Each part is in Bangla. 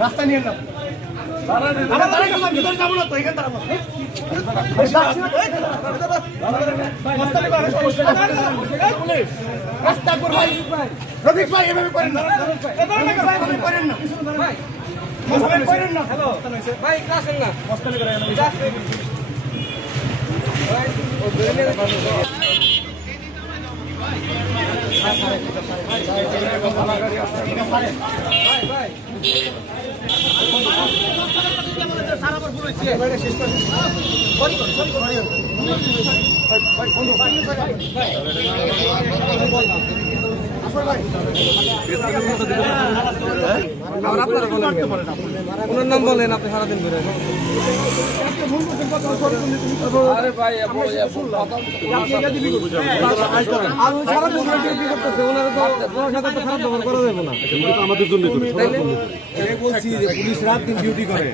রাস্তা নিয়ে না যাবো না তো এখানে রাস্তা ভাই রফিক ভাই এভাবে করেন না করেন না ভাই আসেন না ওনার নাম বলেন আপনি সারাদিন ধরে আরে ভাই আমাদের জন্য বলছি যে পুলিশ রাত দিন ডিউটি করে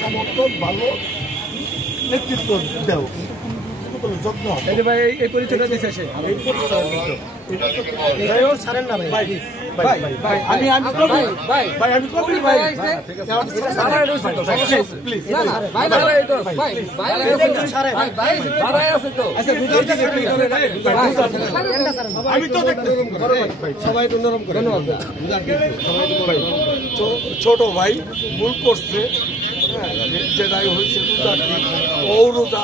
সমর্থক ভালো নেতৃত্ব দেও যত্ন ভাই এই পরিচয়টা দিয়েছে সে ছাড়েন না ভাই সবাই নরম করে ছোট ভাই ভুল করছে যেটাই হয়েছে ঔরজা